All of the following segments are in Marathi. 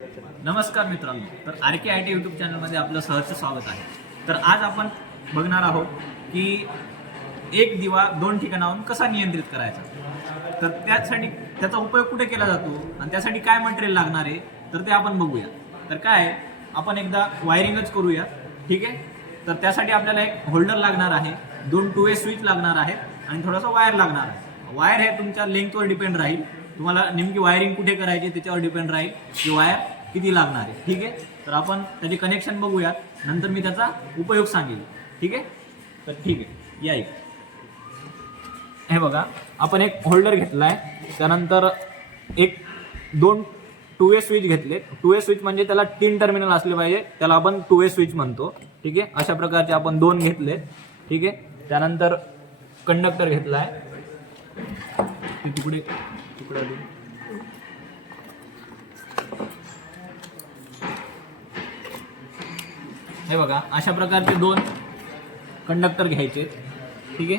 नमस्कार मित्रांनो, तर R K I T YouTube चॅनलमध्ये आपलं सहर्ष स्वागत आहे. तर आज आपण बघणार आहोत की एक दिवा दोन ठिकाणाहून कसा नियंत्रित करायचा. तर त्यासाठी त्याचा उपयोग कुठे केला जातो आणि त्यासाठी काय मटेरियल लागणार आहे तर ते आपण बघूया. तर काय आपण एकदा वायरिंगच करूया, ठीक आहे. तर त्यासाठी आपल्याला एक होल्डर लागणार आहे, दोन 2 वे स्विच लागणार आहेत आणि थोडासा वायर लागणार आहे. वायर हे तुमच्या लेंथवर डिपेंड राहील, तुम्हाला नेमकी वायरिंग कुठे करायची त्याच्यावर डिपेंड राहील की वायर किती लागणार आहे, ठीक आहे. तर आपण त्याचे कनेक्शन बघूयात, नंतर मी त्याचा उपयोग सांगेल, ठीक आहे. तर ठीक आहे, या एक हे बघा, आपण एक होल्डर घेतला आहे, त्यानंतर एक दोन 2 वे स्विच घेतले. 2 वे स्विच म्हणजे त्याला 3 टर्मिनल असले पाहिजे, त्याला आपण 2 वे स्विच म्हणतो, ठीक आहे. अशा प्रकारचे आपण 2 घेतले, ठीक आहे. त्यानंतर कंडक्टर घेतला आहे, ते तुकडा देऊन हे बघा, अशा प्रकारचे 2 कंडक्टर घ्यायचे, ठीक आहे.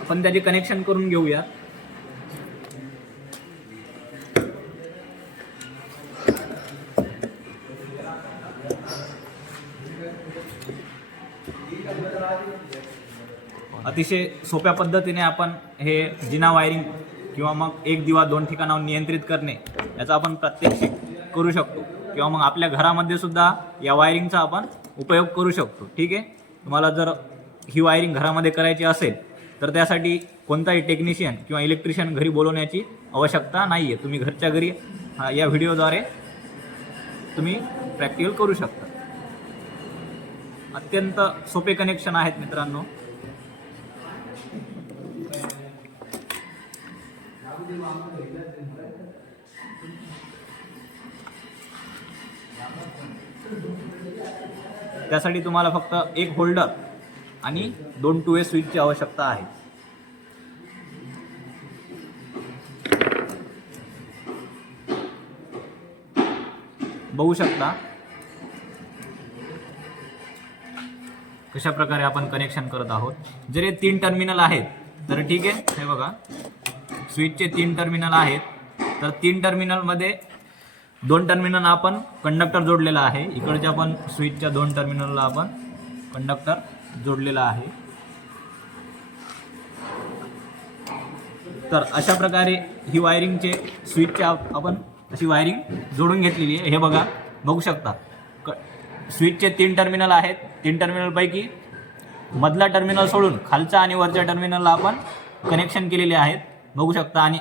आपण त्याचे कनेक्शन करून घेऊया. अतिशय सोप्या पद्धतीने आपण हे जिना वायरिंग किंवा मग एक दिवा दोन ठिकाणाहून नियंत्रित करणे याचा आपण प्रात्यक्षिक करू शकतो, किंवा मग आपल्या घरामध्ये सुद्धा या वायरिंगचा आपण उपयोग करू शकतो, ठीक आहे. तुम्हाला जर ही वायरिंग घरामध्ये करायची असेल तर त्यासाठी कोणताही टेक्निशियन किंवा इलेक्ट्रिशियन घरी बोलवण्याची आवश्यकता नाही आहे. तुम्ही घरच्या घरी या व्हिडिओद्वारे तुम्ही प्रॅक्टिकल करू शकता. अत्यंत सोपे कनेक्शन आहेत मित्रांनो. त्यासाठी तुम्हाला फक्त एक होल्डर आणि 2 2 वे स्विचची आवश्यकता आहे. बघू शकता कशा प्रकारे आपण कनेक्शन करत आहोत. जर हे 3 टर्मिनल आहेत तर ठीक आहे. हे बघा, स्विचचे 3 टर्मिनल आहेत, तर 3 टर्मिनलमध्ये 2 टर्मिनल आपण कंडक्टर जोडलेला आहे. इकडच्या आपण स्विचच्या 2 टर्मिनलला आपण कंडक्टर जोडलेला आहे. तर अशा प्रकारे ही वायरिंगचे स्विचच्या आपण अशी वायरिंग जोडून घेतलेली आहे. हे बघा, बघू शकता स्विचचे 3 टर्मिनल आहेत. 3 टर्मिनलपैकी मधला टर्मिनल सोडून खालच्या आणि वरच्या टर्मिनलला आपण कनेक्शन केलेले आहेत, बघू शकता. आणि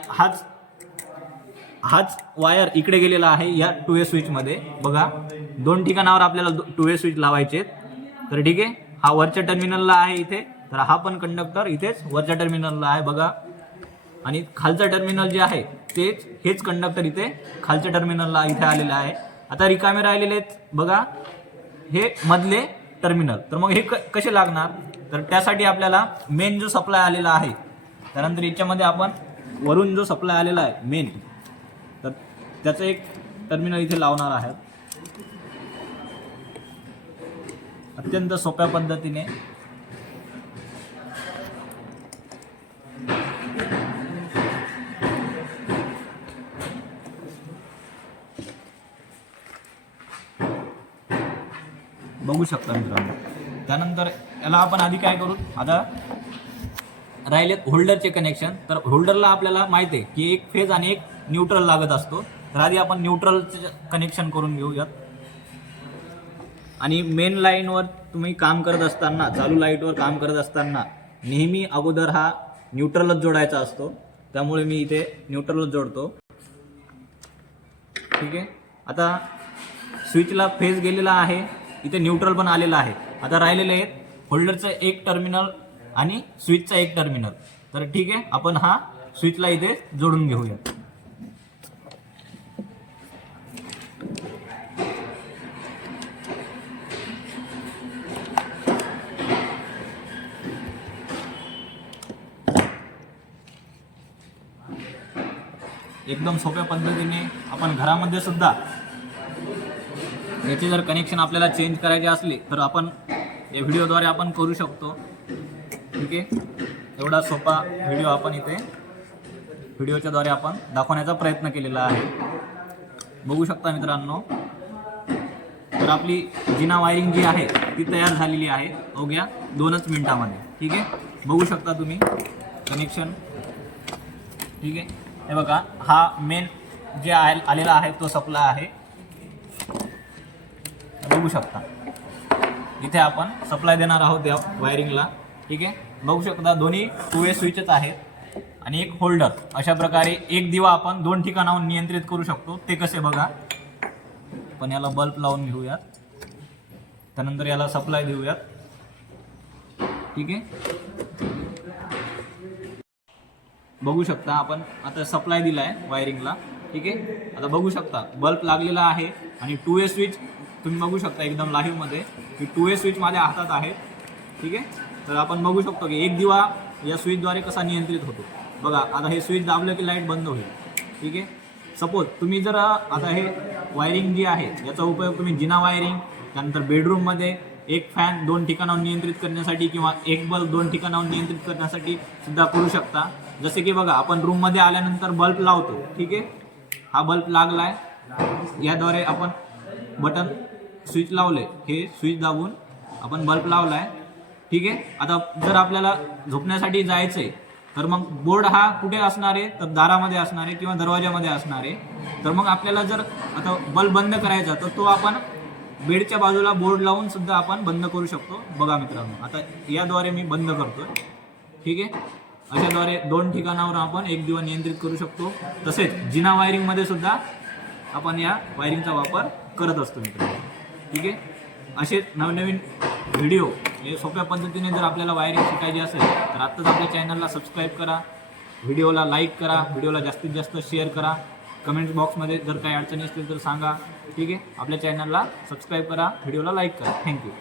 हाच वायर इकडे गेलेला आहे या 2 वे स्विचमध्ये. बघा, 2 ठिकाणावर आपल्याला 2 वे स्विच लावायचे. तर ठीक आहे, हा वरच्या टर्मिनलला आहे इथे, तर हा पण कंडक्टर इथेच वरच्या टर्मिनलला आहे बघा. आणि खालचं टर्मिनल जे आहे हेच कंडक्टर इथे खालच्या टर्मिनलला इथे आलेलं आहे. आता रिकामे राहिलेले आहेत बघा हे मधले टर्मिनल. तर मग हे कसे लागणार, तर त्यासाठी आपल्याला मेन जो सप्लाय आलेला आहे, त्यानंतर याच्यामध्ये आपण वरून जो सप्लाय आलेला आहे मेन, तर त्याचं एक टर्मिनल इथे लावणार आहे. अत्यंत सोप्या पद्धतीने बघू शकता मित्रांनो. त्यानंतर याला आपण आधी काय करू, आता राहिलेत होल्डरचे कनेक्शन. तर होल्डरला आपल्याला माहिती आहे की एक फेज आणि एक न्यूट्रल लागत असतो. तर आधी आपण न्यूट्रलचे कनेक्शन करून घेऊयात. आणि मेन लाईनवर तुम्ही काम करत असताना, चालू लाईटवर काम करत असताना नेहमी अगोदर हा न्यूट्रलच जोडायचा असतो, त्यामुळे मी इथे न्यूट्रलच जोडतो, ठीक आहे. आता स्विचला फेज गेलेला आहे, इथे न्यूट्रल पण आलेला आहे. आता राहिलेले आहेत होल्डरचं एक टर्मिनल आणि स्विचचा एक टर्मिनल. तर ठीक आहे, आपण हा स्विचला इथे जोडून घेऊया. एकदम सोप्या पद्धतीने आपण घरामध्ये सुद्धा याचे जर कनेक्शन आपल्याला चेंज करायचे असले तर आपण या व्हिडिओद्वारे आपण करू शकतो, ठीक आहे. एवढा सोपा व्हिडिओ आपण इथे व्हिडिओच्या द्वारे आपण दाखवण्याचा प्रयत्न केलेला आहे. बघू शकता मित्रांनो, तर आपली जिना वायरिंग जी आहे ती तयार झालेली आहे अवघ्या 2च मिनिटामध्ये. ठीक आहे, बघू शकता तुम्ही कनेक्शन. ठीक आहे, हे बघा, हा मेन जे आलेला आहे तो सप्लाय आहे. बघू शकता इथे आपण सप्लाय देणार आहोत या वायरिंगला. ठीक आहे, बघू शकता दोन्ही 2 वे स्विचच आहेत आणि एक होल्डर. अशा प्रकारे एक दिवा आपण 2 ठिकाणाहून नियंत्रित करू शकतो. ते कसे बघा, पण याला बल्ब लावून घेऊयात, त्यानंतर याला सप्लाय देऊयात. ठीक आहे, बघू शकता आपण आता सप्लाय दिला आहे वायरिंगला. ठीक आहे, आता बघू शकता बल्ब लागलेला आहे आणि 2 वे स्विच तुम्ही बघू शकता एकदम लाईव्हमध्ये की 2 वे स्विच माझ्या हातात आहे. ठीक आहे, तर आपण बघू शकतो की एक दिवा या स्विचद्वारे कसा नियंत्रित होतो. बघा, आता हे स्विच दाबलं की लाईट बंद होईल. ठीक आहे, सपोज तुम्ही जर आता हे वायरिंग जी आहे याचा उपयोग तुम्ही जिना वायरिंग, त्यानंतर बेडरूममध्ये एक फॅन 2 ठिकाणाहून नियंत्रित करण्यासाठी किंवा एक बल्ब 2 ठिकाणाहून नियंत्रित करण्यासाठी सुद्धा करू शकता. जसे की बघा, आपण रूममध्ये आल्यानंतर बल्ब लावतो. ठीक आहे, हा बल्ब लागला आहे, याद्वारे आपण बटन स्विच लावले, हे स्विच दाबून आपण बल्ब लावला आहे. ठीक आहे, आता जर आपल्याला झोपण्यासाठी जायचं आहे तर मग बोर्ड हा कुठे असणार आहे, तर दारामध्ये असणार आहे किंवा दरवाजामध्ये असणार आहे. तर मग आपल्याला जर आता बल्ब बंद करायचा तर तो आपण बेडच्या बाजूला बोर्ड लावून सुद्धा आपण बंद करू शकतो. बघा मित्रांनो, आता याद्वारे मी बंद करतोय. ठीक आहे, अशाद्वारे 2 ठिकाणावर आपण एक दिवा नियंत्रित करू शकतो. तसेच जिना वायरिंगमध्ये सुद्धा आपण या वायरिंगचा वापर करत असतो मित्रांनो. ठीक आहे, असेच नवनवीन व्हिडिओ हे सोप्या पद्धतीने जर आपल्याला वायरिंग शिकायची असेल तर आत्ताच आपल्या चॅनलला सबस्क्राईब करा, व्हिडिओला लाईक करा, व्हिडिओला जास्तीत जास्त शेअर करा. कमेंट बॉक्समध्ये जर काही अडचणी असतील तर सांगा. ठीक आहे, आपल्या चॅनलला सबस्क्राईब करा, व्हिडिओला लाईक करा. थँक्यू.